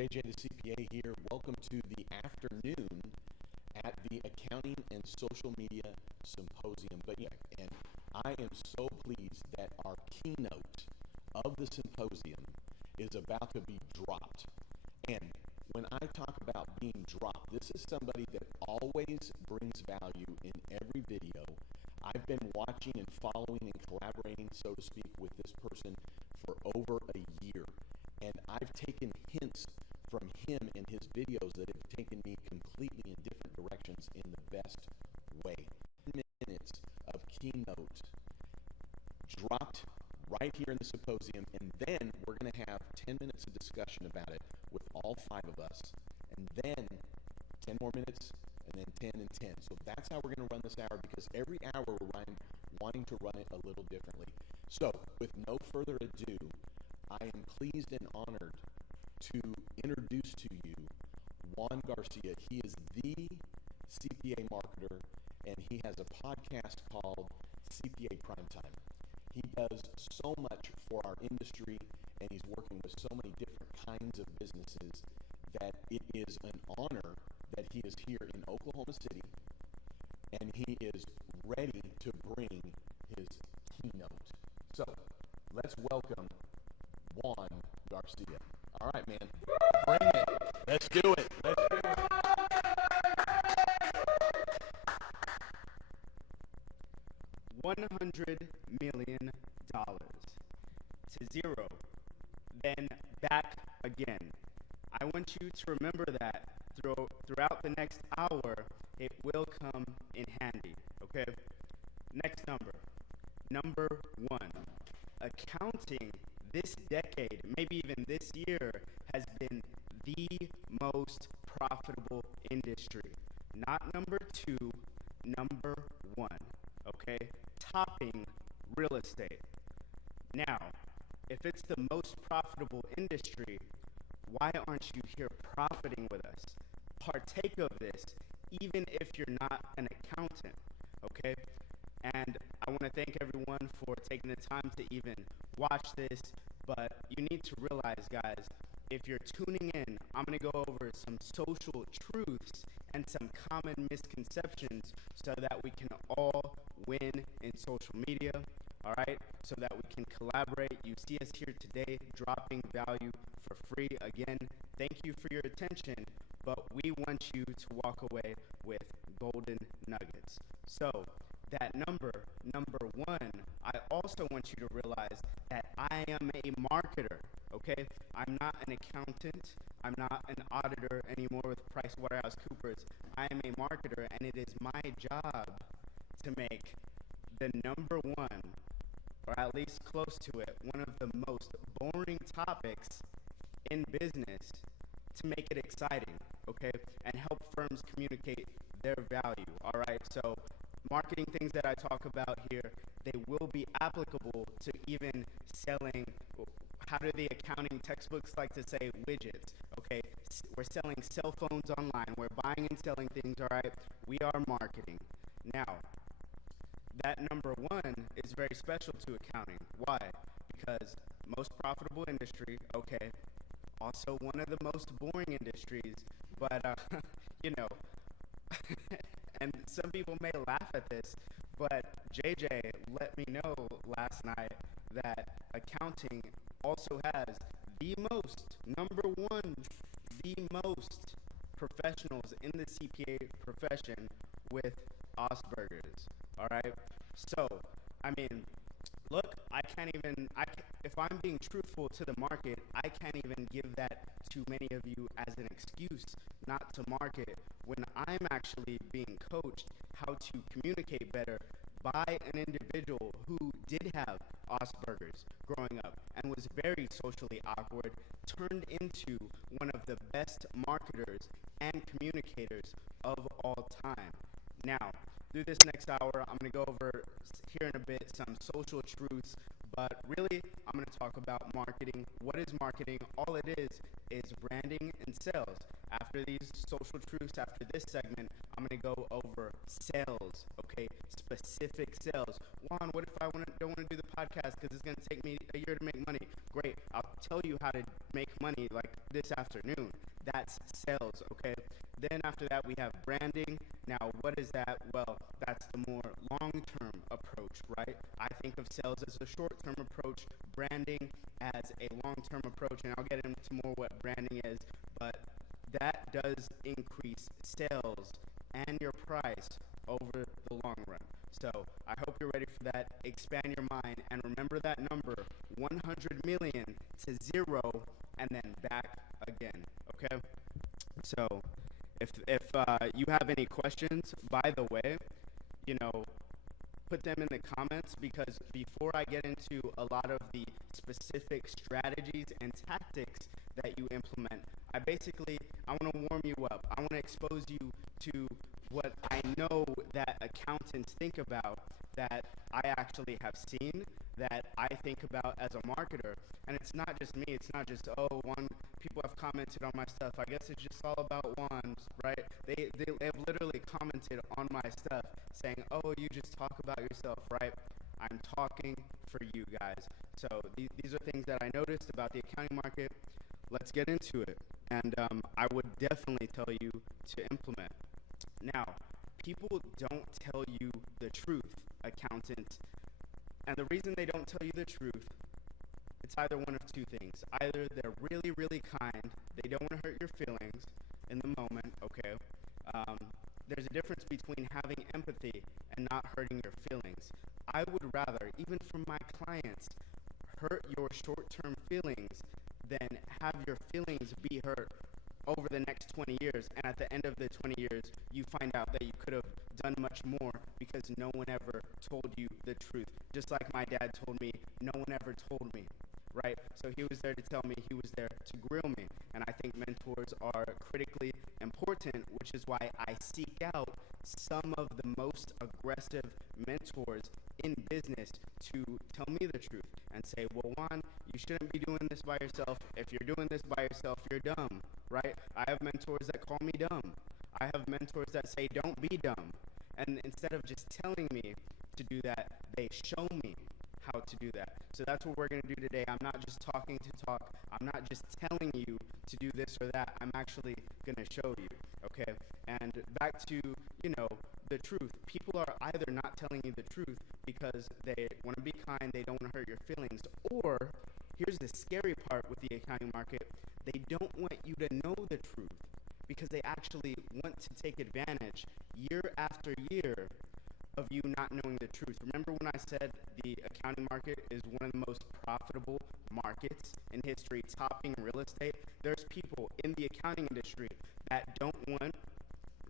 JJ the CPA here. Welcome to the afternoon at the Accounting and Social Media Symposium. And I am so pleased that our keynote of the symposium is about to be dropped. And when I talk about being dropped, this is somebody that always brings value in every video. I've been watching and following and collaborating, so to speak, with this person for over a year. And I've taken hints from him in his videos that have taken me completely in different directions in the best way. 10 minutes of keynote dropped right here in the symposium, and then we're going to have 10 minutes of discussion about it with all five of us, and then 10 more minutes, and then 10 and 10. So that's how we're going to run this hour, because every hour we're wanting to run it a little differently. So with no further ado, I am pleased and honored to introduce to you Juan Garcia. He is the CPA marketer, and he has a podcast called CPA Primetime. He does so much for our industry, and he's working with so many different kinds of businesses that it is an honor that he is here in Oklahoma City, and he is ready to bring his keynote. So let's welcome Juan Garcia. All right, man. Bring it. Let's do it. Let's do it. $100 million to zero, then back again. I want you to remember that throughout the next hour, it will come in handy, okay? Next number. Number one. Accounting this decade, maybe even this year, has been the most profitable industry. Not number two, number one, okay? Topping real estate. Now, if it's the most profitable industry, why aren't you here profiting with us? Partake of this, even if you're not an accountant, okay? And I want to thank everyone for taking the time to even watch this, but you need to realize, guys, if you're tuning in, I'm going to go over some social truths and some common misconceptions so that we can all win in social media, all right? So that we can collaborate. You see us here today dropping value for free. Again, thank you for your attention, but we want you to walk away with golden nuggets. So that number one, I also want you to realize that I am a marketer, okay? I'm not an accountant. I'm not an auditor anymore with PricewaterhouseCoopers. I am a marketer, and it is my job to make the number one, or at least close to it, one of the most boring topics in business, to make it exciting, okay? And help firms communicate their value, all right? So marketing things that I talk about here, they will be applicable to even selling, how do the accounting textbooks like to say, widgets, okay? We're selling cell phones online. We're buying and selling things, all right? We are marketing. Now, that number one is very special to accounting. Why? Because most profitable industry, okay, also one of the most boring industries, but, you know, and some people may laugh at this, but JJ let me know last night that accounting also has the most, number one, the most professionals in the CPA profession with Asperger's, all right? So, I mean, look, if I'm being truthful to the market, I can't even give that to many of you as an excuse not to market when I'm actually being coached how to communicate better by an individual who did have Asperger's growing up and was very socially awkward, turned into one of the best marketers and communicators of all time. Now, through this next hour, I'm going to go over here in a bit some social truths, but really, I'm going to talk about marketing. What is marketing? All it is branding and sales. After these social truths, after this segment, I'm going to go over sales, okay? Specific sales. Juan, what if I don't want to do the podcast because it's going to take me a year to make money? Great. I'll tell you how to make money like this afternoon. That's sales, okay? Then after that, we have branding. Now, what is that? Well, that's the more long-term approach, right? I think of sales as a short-term approach, branding as a long-term approach, and I'll get into more what branding is, but that does increase sales and your price over the long run. So I hope you're ready for that. Expand your mind and remember that number, 100 million to zero and then back again, okay? So if you have any questions, by the way, put them in the comments, because before I get into a lot of the specific strategies and tactics that you implement, I want to warm you up. I want to expose you to what I know that accountants think about, that I actually have seen, that I think about as a marketer. And it's not just me. It's not just, people have commented on my stuff. I guess it's just all about ones, right? They've literally commented on my stuff saying, oh, you just talk about yourself, right? I'm talking for you guys. So these are things that I noticed about the accounting market. Let's get into it. And I would definitely tell you to implement. Now, people don't tell you the truth, accountants. And the reason they don't tell you the truth, it's either one of two things. Either they're really, really kind, they don't want to hurt your feelings in the moment, okay? There's a difference between having empathy and not hurting your feelings. I would rather, even from my clients, hurt your short-term feelings than have your feelings be hurt over the next 20 years, and at the end of the 20 years, you find out that you could have done much more because no one ever told you the truth. Just like my dad told me, no one ever told me, right? So he was there to tell me, he was there to grill me, and I think mentors are critically important, which is why I seek out some of the most aggressive mentors in business to tell me the truth and say, well, Juan, you shouldn't be doing this by yourself. If you're doing this by yourself, you're dumb, right? I have mentors that call me dumb. I have mentors that say, don't be dumb. And instead of just telling me to do that, they show me how to do that. So that's what we're going to do today. I'm not just talking to talk. I'm not just telling you to do this or that. I'm actually going to show you, okay? And back to, the truth. People are either not telling you the truth because they want to be kind, they don't want to hurt your feelings, or here's the scary part with the accounting market, they don't want you to know the truth because they actually want to take advantage year after year of you not knowing the truth. Remember when I said the accounting market is one of the most profitable markets in history, topping real estate? There's people in the accounting industry that don't want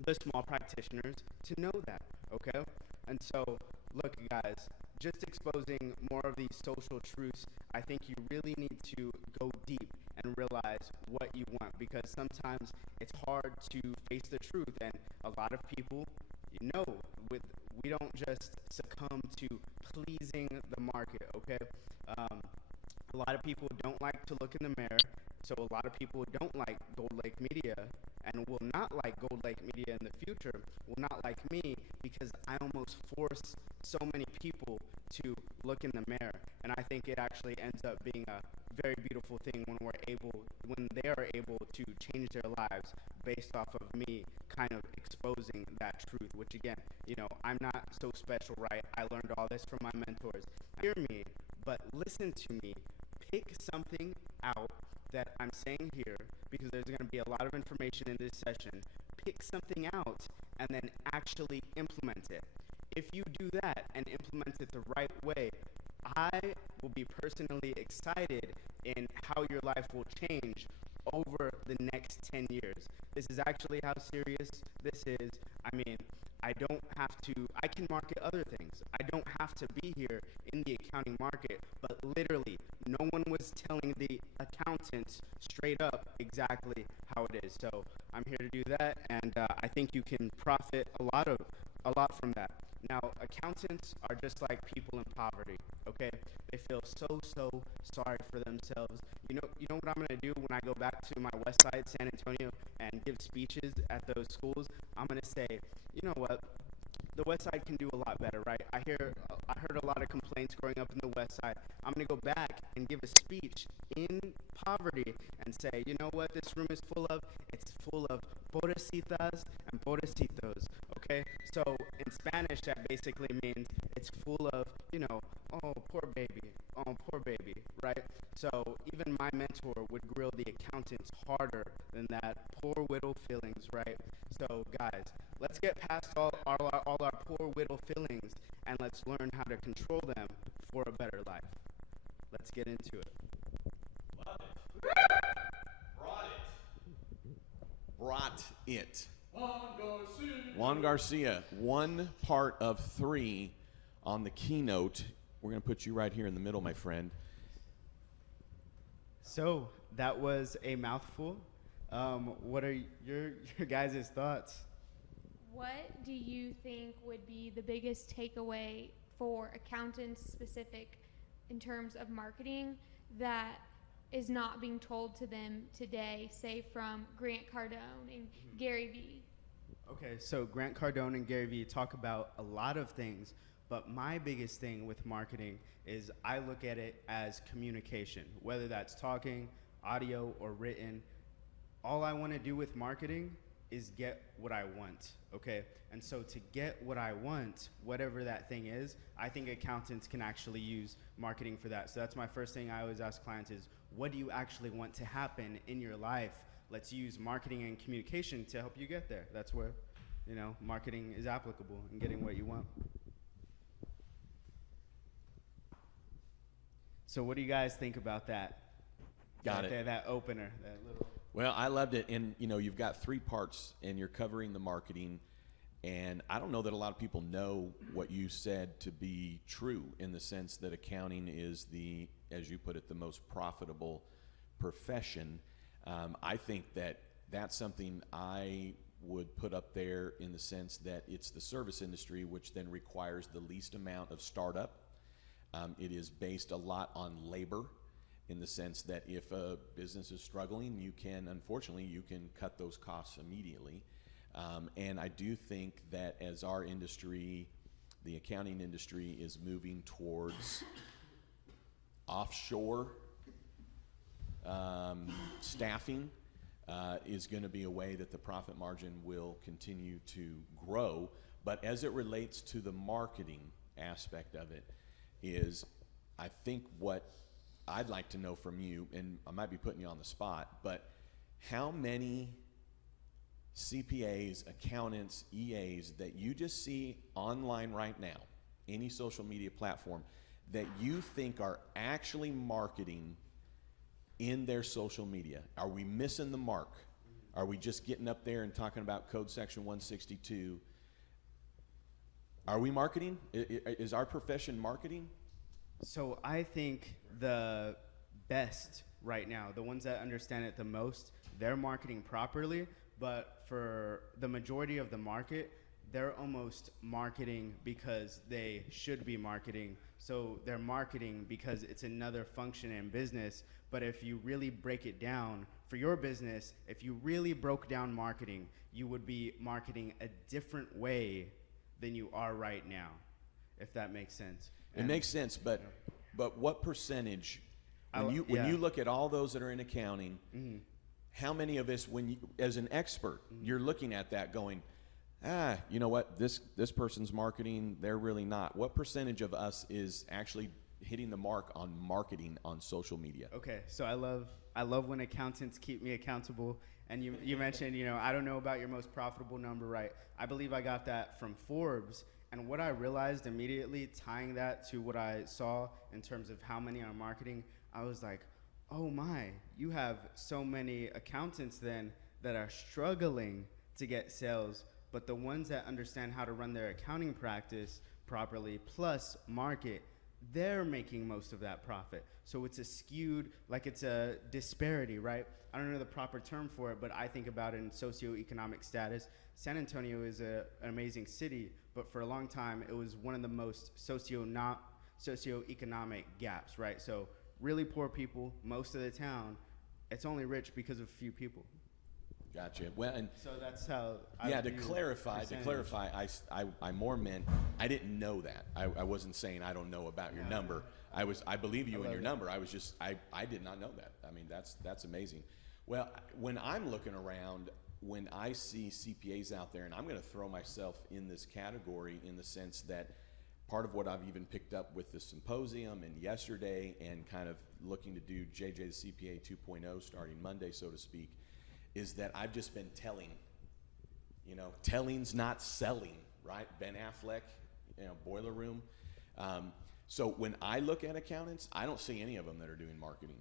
the small practitioners to know that, okay? And so, look, guys, just exposing more of these social truths, I think you really need to go deep and realize what you want, because sometimes it's hard to face the truth, and a lot of people, we don't just succumb to pleasing the market, okay? A lot of people don't like to look in the mirror, so a lot of people don't like Gold Lake Media and will not like Gold Lake Media in the future, will not like me because I almost force so many people to look in the mirror. And I think it actually ends up being a very beautiful thing when they are able to change their lives based off of me kind of exposing that truth, which again, I'm not so special, right? I learned all this from my mentors. Hear me, but listen to me. Pick something out that I'm saying here, because there's going to be a lot of information in this session. Pick something out and then actually implement it. If you do that and implement it the right way, I will be personally excited in how your life will change over the next 10 years. This is actually how serious this is. I can market other things. I don't have to be here in the accounting market, but literally no one was telling the accountants straight up exactly how it is. So I'm here to do that, and I think you can profit a lot from that. Now, accountants are just like people in poverty, okay? They feel so sorry for themselves. You know what I'm gonna do when I go back to my West Side, San Antonio, and give speeches at those schools? I'm gonna say, you know what? The West Side can do a lot better, right? I heard a lot of complaints growing up in the West Side. I'm gonna go back and give a speech in poverty and say, you know what this room is full of? It's full of pobrecitas and pobrecitos. Okay, so in Spanish that basically means it's full of, oh poor baby, right? So even my mentor would grill the accountants harder than that poor widow feelings, right? So guys, let's get past all our poor widow feelings and let's learn how to control them for a better life. Let's get into it. Love it. Brought it. Juan Garcia, one part of three on the keynote. We're going to put you right here in the middle, my friend. So that was a mouthful. What are your guys' thoughts? What do you think would be the biggest takeaway for accountants specific in terms of marketing that is not being told to them today, say from Grant Cardone and Gary Vee? Okay, so Grant Cardone and Gary Vee talk about a lot of things, but my biggest thing with marketing is I look at it as communication, whether that's talking, audio, or written. All I want to do with marketing is get what I want, okay? And so to get what I want, whatever that thing is, I think accountants can actually use marketing for that. So that's my first thing I always ask clients is, what do you actually want to happen in your life? Let's use marketing and communication to help you get there. That's where, marketing is applicable in getting what you want. So what do you guys think about that? Got it. That opener, that little. Well, I loved it. And, you've got three parts, and you're covering the marketing. And I don't know that a lot of people know what you said to be true in the sense that accounting is the, as you put it, the most profitable profession. I think that that's something I would put up there in the sense that it's the service industry, which then requires the least amount of startup. It is based a lot on labor in the sense that if a business is struggling, unfortunately, you can cut those costs immediately. And I do think that as our industry, the accounting industry, is moving towards offshore staffing, is going to be a way that the profit margin will continue to grow. But as it relates to the marketing aspect of it, is I think what I'd like to know from you, and I might be putting you on the spot, but how many CPAs, accountants, EAs that you just see online right now, any social media platform, that you think are actually marketing in their social media? Are we missing the mark? Are we just getting up there and talking about code section 162? Are we marketing? Is our profession marketing? So I think the best right now, the ones that understand it the most, they're marketing properly, but for the majority of the market, they're almost marketing because they should be marketing. So they're marketing because it's another function in business. But if you really break it down for your business, if you really broke down marketing, you would be marketing a different way than you are right now, if that makes sense. It makes sense, but what percentage, when you look at all those that are in accounting, how many of us, as an expert, you're looking at that going, you know what, this person's marketing, they're really not. What percentage of us is actually hitting the mark on marketing on social media? Okay, so I love when accountants keep me accountable. And you mentioned, I don't know about your most profitable number, right? I believe I got that from Forbes. And what I realized immediately, tying that to what I saw in terms of how many are marketing, I was like, oh my, you have so many accountants then that are struggling to get sales, but the ones that understand how to run their accounting practice properly plus market, they're making most of that profit. So it's a skewed, like it's a disparity, right? I don't know the proper term for it, but I think about it in socioeconomic status. San Antonio is an amazing city, but for a long time, it was one of the most socioeconomic gaps, right? So really poor people, most of the town, it's only rich because of a few people. Gotcha. Well, and So that's how to clarify, I more meant I didn't know that. I wasn't saying I don't know about your number. I believe you in your number. I did not know that. I mean, that's amazing. Well, when I'm looking around, when I see CPAs out there, and I'm going to throw myself in this category in the sense that part of what I've even picked up with the symposium and yesterday, and kind of looking to do JJ the CPA 2.0 starting Monday, so to speak, is that I've just been telling. Telling's not selling, right? Ben Affleck, Boiler Room. So when I look at accountants, I don't see any of them that are doing marketing.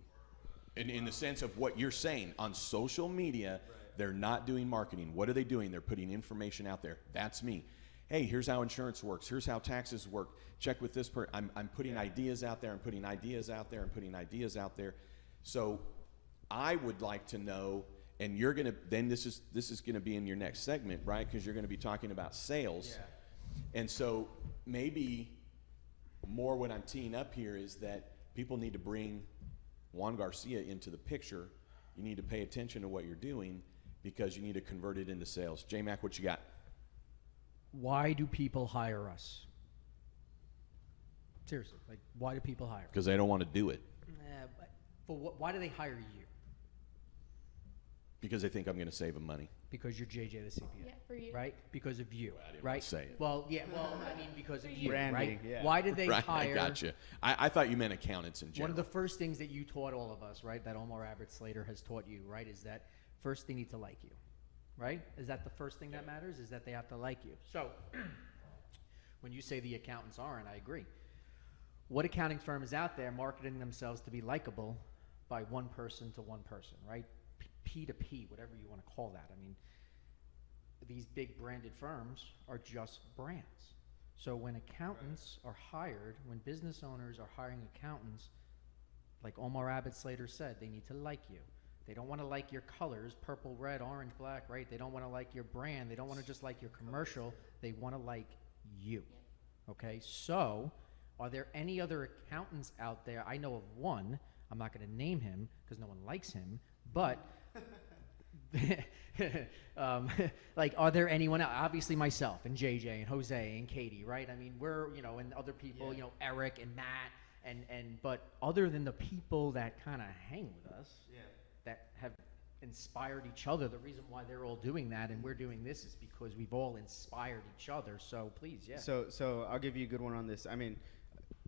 In the sense of what you're saying, on social media, they're not doing marketing. What are they doing? They're putting information out there. That's me. Hey, here's how insurance works. Here's how taxes work. Check with this person. I'm putting ideas out there. I'm putting ideas out there. I'm putting ideas out there. So I would like to know, and you're gonna then this is gonna be in your next segment, right? Because you're gonna be talking about sales. Yeah. And so maybe more what I'm teeing up here is that people need to bring Juan Garcia into the picture. You need to pay attention to what you're doing because you need to convert it into sales. J-Mac, what you got? Why do people hire us? Seriously, why do people hire us? Because they don't want to do it. Why do they hire you? Because they think I'm going to save them money. Because you're JJ the CPA. Yeah, for you. Right? Because of you. Well, I didn't right? want to say it. Well, yeah. Well, I mean, because of you. Branding, right? yeah. Why did they Right, hire? I gotcha. I thought you meant accountants in general. One of the first things that you taught all of us, right? That Omar Abbott Slater has taught you, right? Is that first they need to like you, right? Is that the first thing that matters? Is that they have to like you? So, when you say the accountants aren't, I agree. What accounting firm is out there marketing themselves to be likable by one person to one person, right? P to P, whatever you want to call that. I mean, these big branded firms are just brands. So when accountants are hired, when business owners are hiring accountants, like Omar Abbott Slater said, they need to like you. They don't want to like your colors, purple, red, orange, black, right? They don't want to like your brand. They don't want to just like your commercial. They want to like you. Okay, so are there any other accountants out there? I know of one. I'm not going to name him because no one likes him, but are there anyone else? Obviously myself and JJ and Jose and Katie, right? I mean, we're, and other people, Eric and Matt, but other than the people that kind of hang with us, that have inspired each other, the reason why they're all doing that and we're doing this is because we've all inspired each other. So please, So I'll give you a good one on this. I mean,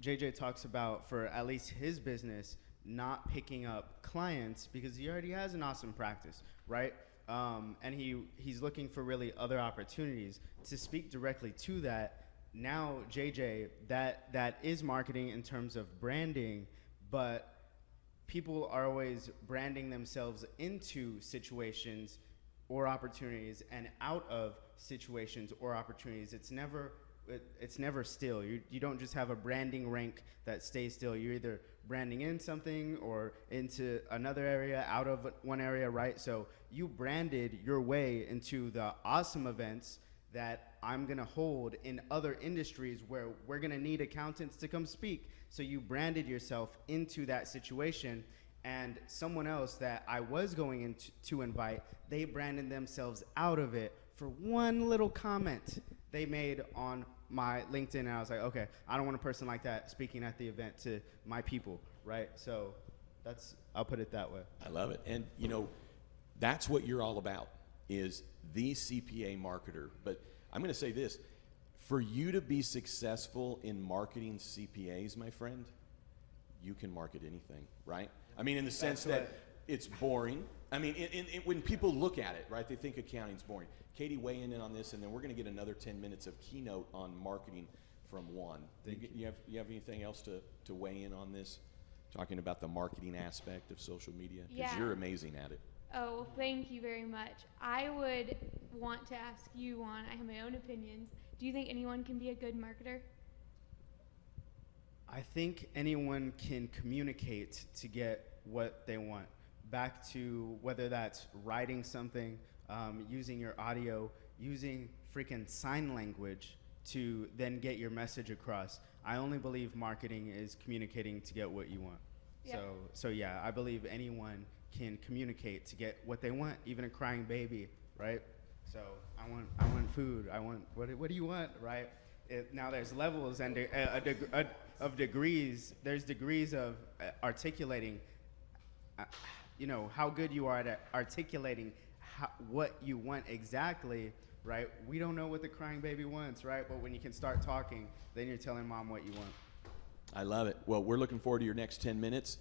JJ talks about, for at least his business, not picking up clients because he already has an awesome practice, right? And he's looking for really other opportunities. To speak directly to that, now JJ, that is marketing in terms of branding, but people are always branding themselves into situations or opportunities and out of situations or opportunities. It's never still. You don't just have a branding rank that stays still. You're either branding in something or into another area, out of one area, right? So you branded your way into the awesome events that I'm gonna hold in other industries where we're gonna need accountants to come speak. So you branded yourself into that situation, and someone else that I was going to invite, they branded themselves out of it for one little comment they made on my LinkedIn, and I was like, okay, I don't want a person like that speaking at the event to my people, right? So I'll put it that way. I love it. And that's what you're all about, is the CPA marketer. But I'm going to say this, for you to be successful in marketing CPAs, my friend, you can market anything, right? I mean, in the sense that it's boring. I mean, when people look at it, right, they think accounting's boring. Katie, weigh in on this, and then we're going to get another 10 minutes of keynote on marketing from Juan. You have anything else to weigh in on this? Talking about the marketing aspect of social media? Because you're amazing at it. Oh, thank you very much. I would want to ask you, Juan, I have my own opinions. Do you think anyone can be a good marketer? I think anyone can communicate to get what they want. Back to whether that's writing something, using your audio, using freaking sign language to then get your message across. I only believe marketing is communicating to get what you want. Yeah. So yeah, I believe anyone can communicate to get what they want, even a crying baby, right? So I want food. I want what do you want, right? Now there's levels and of degrees. There's degrees of articulating, how good you are at articulating what you want exactly, right? We don't know what the crying baby wants, right? But when you can start talking, then you're telling mom what you want. I love it. Well, we're looking forward to your next 10 minutes.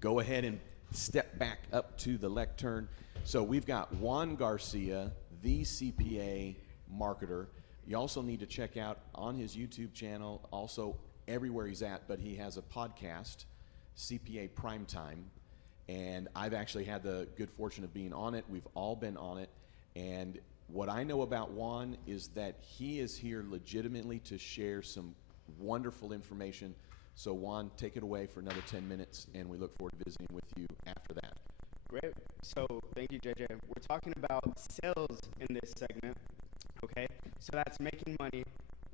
Go ahead and step back up to the lectern. So we've got Juan Garcia, the CPA marketer. You also need to check out on his YouTube channel, also everywhere he's at, but he has a podcast, CPA Primetime. And I've actually had the good fortune of being on it. We've all been on it. And what I know about Juan is that he is here legitimately to share some wonderful information. So Juan, take it away for another 10 minutes, and we look forward to visiting with you after that. Great. So thank you, JJ. We're talking about sales in this segment, okay? So that's making money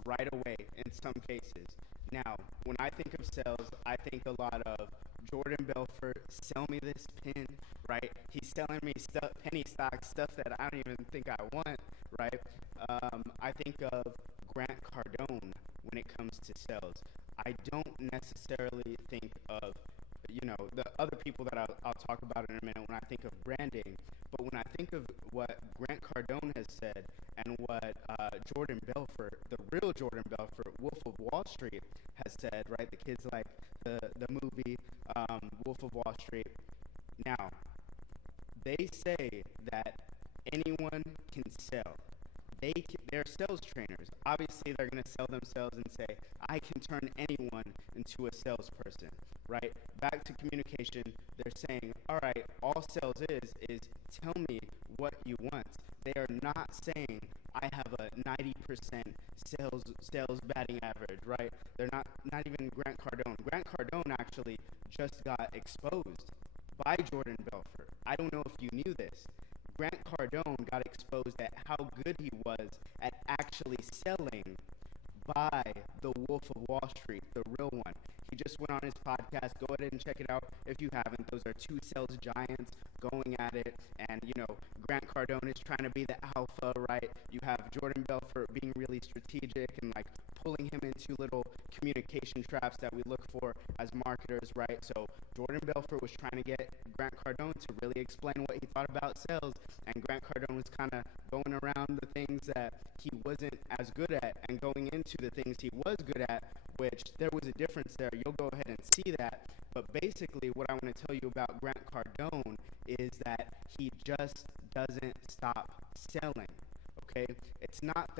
right away in some cases. Now, when I think of sales, I think a lot of Jordan Belfort, sell me this pin, right? He's selling me stuff, penny stock stuff that I don't even think I want, right? I think of Grant Cardone when it comes to sales. I don't necessarily think of, the other people that I'll talk about in a minute when I think of branding. But when I think of what Grant Cardone has said and what Jordan Belfort, the real Jordan Belfort, Wolf of Wall Street, has said, right? The kids like the movie Wolf of Wall Street. Now, they say that anyone can sell. They're sales trainers. Obviously, they're going to sell themselves and say, I can turn anyone into a salesperson, right? Back to communication, they're saying, all right, all sales is tell me what you want. They are not saying, I have a 90% sales batting average, right? They're not even Grant Cardone. Grant Cardone actually just got exposed by Jordan Belfort. I don't know if you knew this. Grant Cardone got exposed at how good he was at actually selling by the Wolf of Wall Street, the real one. He just went on his podcast. Go ahead and check it out if you haven't. Those are two sales giants going at it. And, Grant Cardone is trying to be the alpha, right? You have Jordan Belfort being really strategic and, pulling him into little communication traps that we look for as marketers, right? So Jordan Belfort was trying to get Grant Cardone to really explain what he thought about sales, and Grant Cardone was kind of going around the things that he wasn't as good at and going into the things he was good at, which there was a difference there. You'll go ahead and see that. But basically what I want to tell you about Grant Cardone is that he just doesn't stop selling. Okay? It's not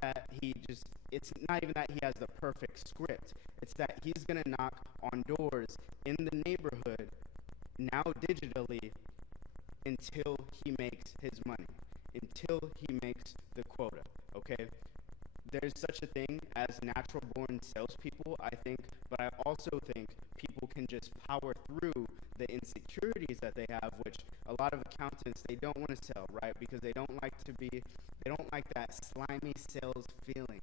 not even that he has the perfect script. It's that he's going to knock on doors in the neighborhood, now digitally, until he makes his money, until he makes the quota, okay? There's such a thing as natural-born salespeople, I think, but I also think people can just power through the insecurities that they have, which a lot of accountants, they don't want to sell, right? Because they don't like that slimy sales feeling,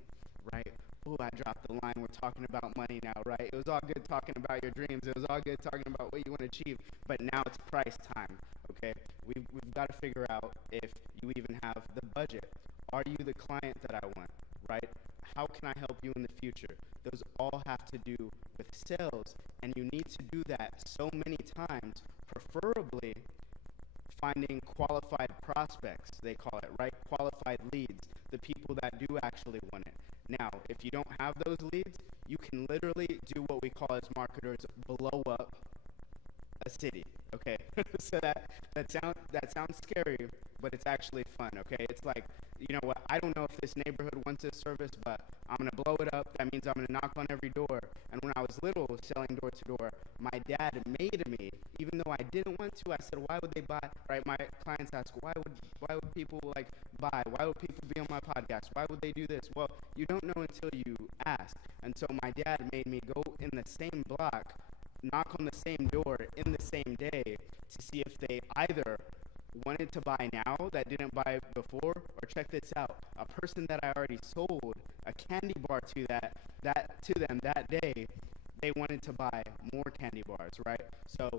right? Oh, I dropped the line. We're talking about money now, right? It was all good talking about your dreams. It was all good talking about what you want to achieve, but now it's price time, okay? We've got to figure out if you even have the budget. Are you the client that I want, right? How can I help you in the future? Those all have to do with sales, and you need to do that so many times, preferably finding qualified prospects, they call it, right? Qualified leads, the people that do actually want it. Now, if you don't have those leads, you can literally do what we call as marketers, blow up a city, okay? So that sounds scary, but it's actually fun, okay? It's like, you know what, I don't know if this neighborhood wants this service, but I'm going to blow it up. That means I'm going to knock on every door. And when I was little, selling door to door, my dad made me, even though I didn't want to. I said, why would they buy, right? My clients ask, why would people like buy? Why would people be on my podcast? Why would they do this? Well, you don't know until you ask. And so my dad made me go in the same block, knock on the same door in the same day to see if they either wanted to buy now that didn't buy before, or check this out, a person that I already sold a candy bar to to them that day, they wanted to buy more candy bars, right? So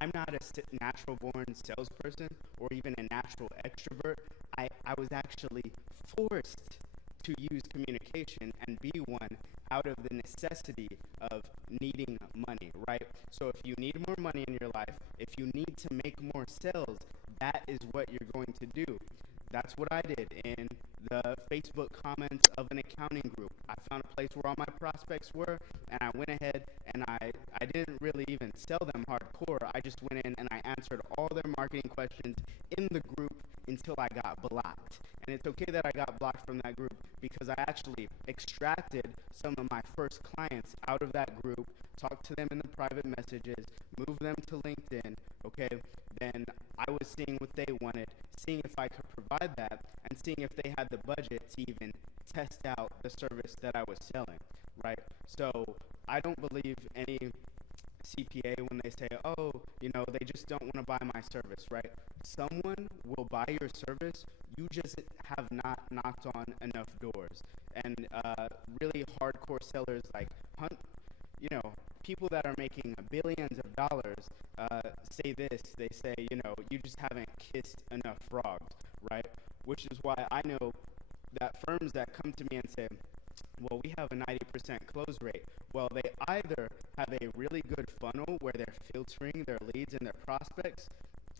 I'm not a natural born salesperson or even a natural extrovert. I was actually forced to use communication and be one out of the necessity of needing money, right? So if you need more money in your life, if you need to make more sales, that is what you're going to do. That's what I did in the Facebook comments of an accounting group. I found a place where all my prospects were, and I went ahead and I didn't really even sell them hardcore. I just went in and I answered all their marketing questions in the group until I got blocked. And it's okay that I got blocked from that group because I actually extracted some of my first clients out of that group, talked to them in the private messages, moved them to LinkedIn, okay? Then I was seeing what they wanted, seeing if I could provide that, and seeing if they had the budget to even test out the service that I was selling, right? So I don't believe any CPA when they say, oh, you know, they just don't want to buy my service, right? Someone will buy your service. You just have not knocked on enough doors. And really hardcore sellers like you know, people that are making billions of dollars say this. They say, you know, you just haven't kissed enough frogs, right? Which is why I know that firms that come to me and say, well, we have a 90% close rate. Well, they either have a really good funnel where they're filtering their leads and their prospects